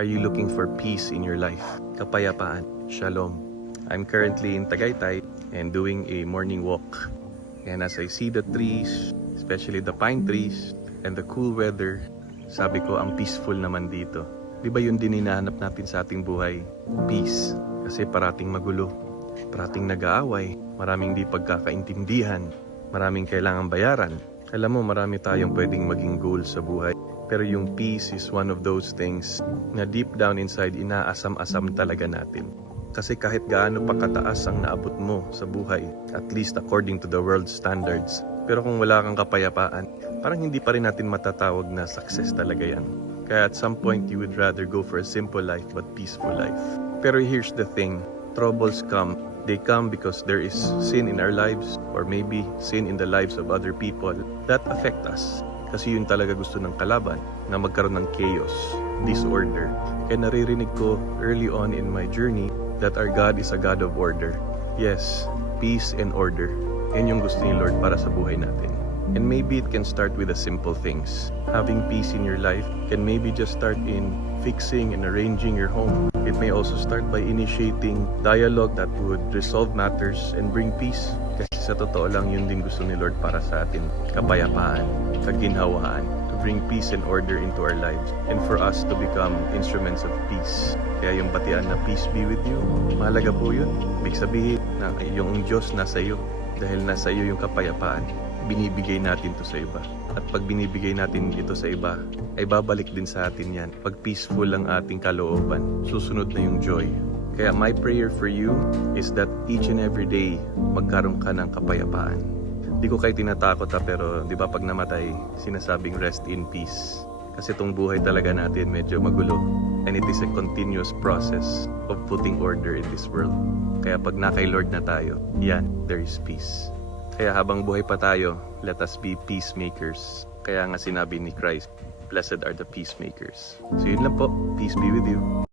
Are you looking for peace in your life? Kapayapaan. Shalom. I'm currently in Tagaytay and doing a morning walk. And as I see the trees, especially the pine trees and the cool weather, sabi ko ang peaceful naman dito. Di ba yun din hinahanap natin sa ating buhay? Peace. Kasi parating magulo, parating nag-aaway, maraming di pagkakaintindihan, maraming kailangang bayaran. Alam mo, marami tayong pwedeng maging goal sa buhay. Pero yung peace is one of those things na deep down inside, inaasam-asam talaga natin. Kasi kahit gaano pa kataas ang naabot mo sa buhay, at least according to the world standards, pero kung wala kang kapayapaan, parang hindi pa rin natin matatawag na success talaga yan. Kaya at some point, you would rather go for a simple life but peaceful life. Pero here's the thing, troubles come. They come because there is sin in our lives or maybe sin in the lives of other people that affect us. Kasi yun talaga gusto ng kalaban, na magkaroon ng chaos, disorder. Kaya naririnig ko early on in my journey that our God is a God of order. Yes, peace and order. Yan yung gusto ni Lord para sa buhay natin. And maybe it can start with the simple things. Having peace in your life can maybe just start in fixing and arranging your home. It may also start by initiating dialogue that would resolve matters and bring peace. Kasi sa totoo lang, yun din gusto ni Lord para sa atin. Kapayapaan, kaginhawaan, to bring peace and order into our lives and for us to become instruments of peace. Kaya yung batian na peace be with you, mahalaga po yun. Ibig sabihin na yung Diyos nasa iyo. Dahil nasa iyo yung kapayapaan, binibigay natin to sa iba. At pag binibigay natin ito sa iba, ay babalik din sa atin yan. Pag peaceful ang ating kalooban, susunod na yung joy. Kaya my prayer for you is that each and every day, magkaroon ka ng kapayapaan. Di ko kayo tinatakot pero di ba pag namatay, sinasabing rest in peace. Kasi itong buhay talaga natin medyo magulo. And it is a continuous process of putting order in this world. Kaya pag na kay Lord na tayo, yan, there is peace. Kaya habang buhay pa tayo, let us be peacemakers. Kaya nga sinabi ni Christ, blessed are the peacemakers. So yun lang po, peace be with you.